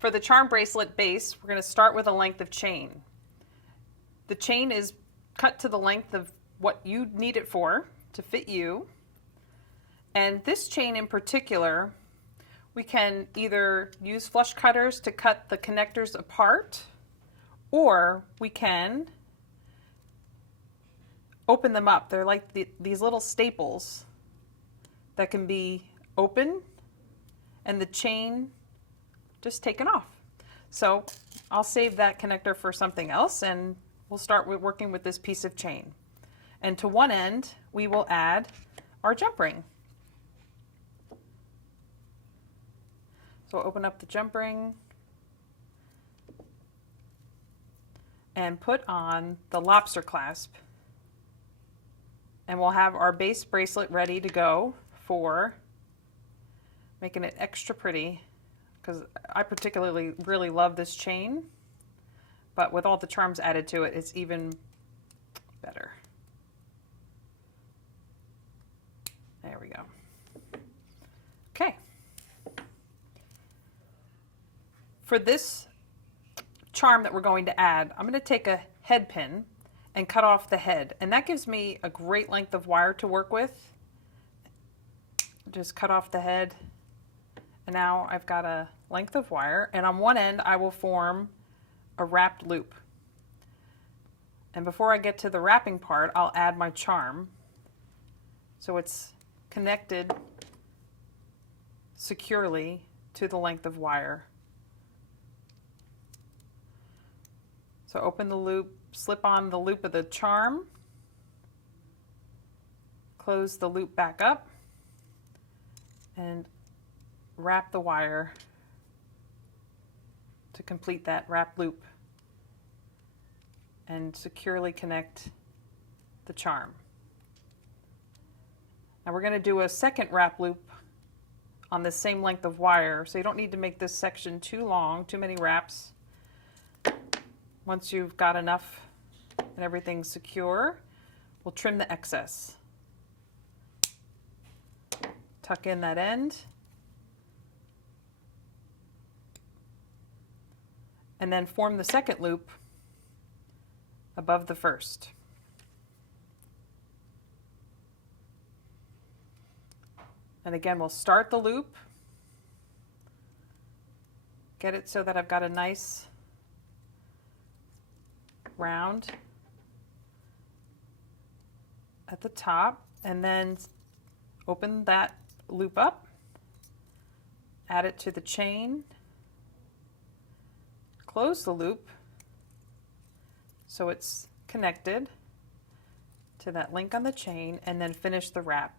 For the charm bracelet base, we're going to start with a length of chain. The chain is cut to the length of what you need it for to fit you. And this chain in particular, we can either use flush cutters to cut the connectors apart, or we can open them up. They're like these little staples that can be open and the chain just taken off. So I'll save that connector for something else, and we'll start with working with this piece of chain. And to one end, we will add our jump ring. So open up the jump ring and put on the lobster clasp. And we'll have our base bracelet ready to go for making it extra pretty, because I particularly really love this chain, but with all the charms added to it, it's even better. There we go. Okay. For this charm that we're going to add, I'm going to take a head pin and cut off the head, and that gives me a great length of wire to work with. Just cut off the head, and now I've got a length of wire, and on one end I will form a wrapped loop. And before I get to the wrapping part, I'll add my charm so it's connected securely to the length of wire. So open the loop, slip on the loop of the charm, close the loop back up, and wrap the wire to complete that wrap loop and securely connect the charm. Now we're going to do a second wrap loop on the same length of wire, so you don't need to make this section too long, too many wraps. Once you've got enough and everything's secure, we'll trim the excess. Tuck in that end. And then form the second loop above the first. And again, we'll start the loop, get it so that I've got a nice round at the top, and then open that loop up, add it to the chain, close the loop so it's connected to that link on the chain, and then finish the wrap.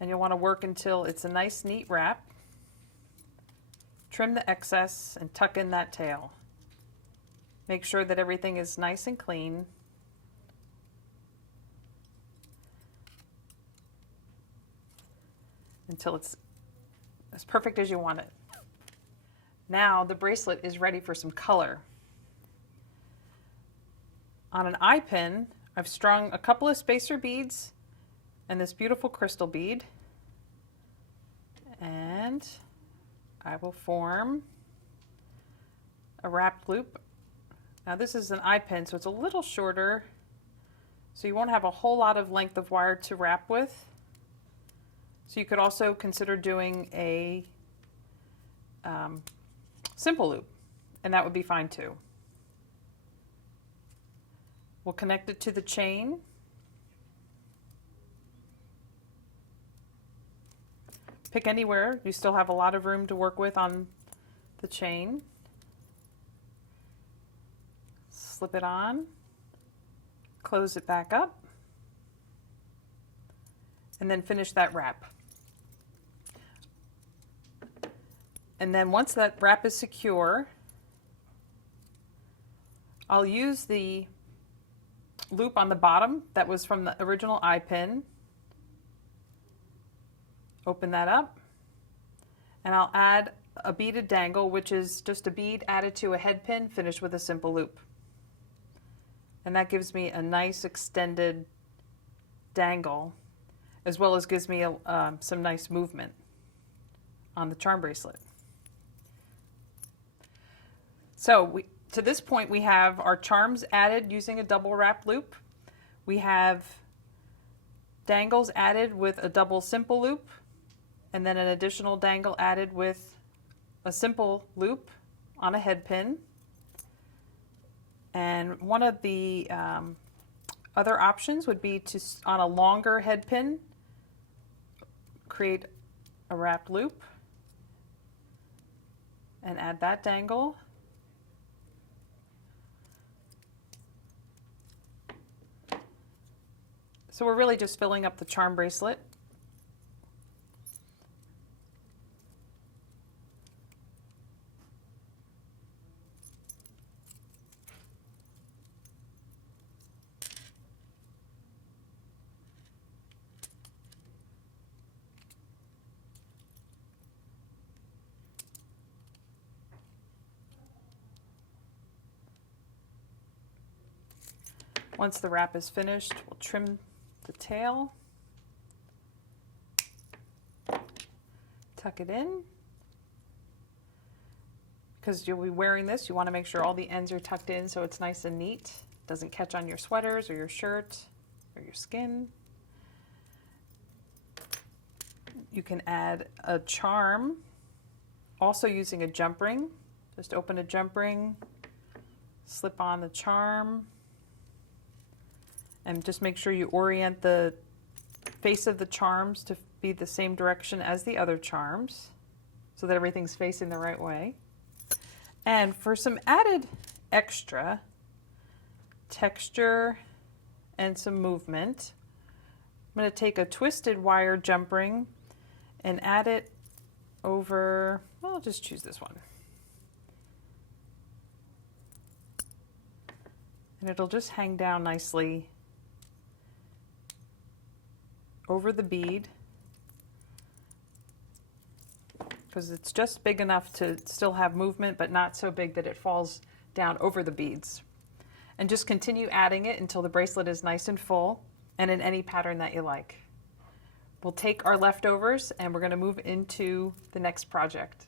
And you'll want to work until it's a nice neat wrap. Trim the excess and tuck in that tail. Make sure that everything is nice and clean. Until it's as perfect as you want it. Now the bracelet is ready for some color. On an eye pin, I've strung a couple of spacer beads and this beautiful crystal bead, and I will form a wrapped loop. Now this is an eye pin, so it's a little shorter, so you won't have a whole lot of length of wire to wrap with. So you could also consider doing a simple loop, and that would be fine too. We'll connect it to the chain. Pick anywhere. You still have a lot of room to work with on the chain. Slip it on, close it back up, and then finish that wrap. And then once that wrap is secure, I'll use the loop on the bottom that was from the original eye pin. Open that up, and I'll add a beaded dangle, which is just a bead added to a head pin finished with a simple loop. And that gives me a nice extended dangle. as well as gives me some nice movement on the charm bracelet. So to this point, we have our charms added using a double wrap loop. We have dangles added with a double simple loop, and then an additional dangle added with a simple loop on a head pin. And one of the other options would be to, on a longer head pin, create a wrapped loop and add that dangle. So we're really just filling up the charm bracelet. Once the wrap is finished, we'll trim the tail, tuck it in. Because you'll be wearing this, you want to make sure all the ends are tucked in so it's nice and neat. Doesn't catch on your sweaters or your shirt or your skin. You can add a charm, also using a jump ring. Just open a jump ring, slip on the charm, and just make sure you orient the face of the charms to be the same direction as the other charms so that everything's facing the right way. And for some added extra texture and some movement, I'm going to take a twisted wire jump ring and add it over, well, I'll just choose this one. And it'll just hang down nicely over the bead, because it's just big enough to still have movement, but not so big that it falls down over the beads. And just continue adding it until the bracelet is nice and full and in any pattern that you like. We'll take our leftovers and we're going to move into the next project.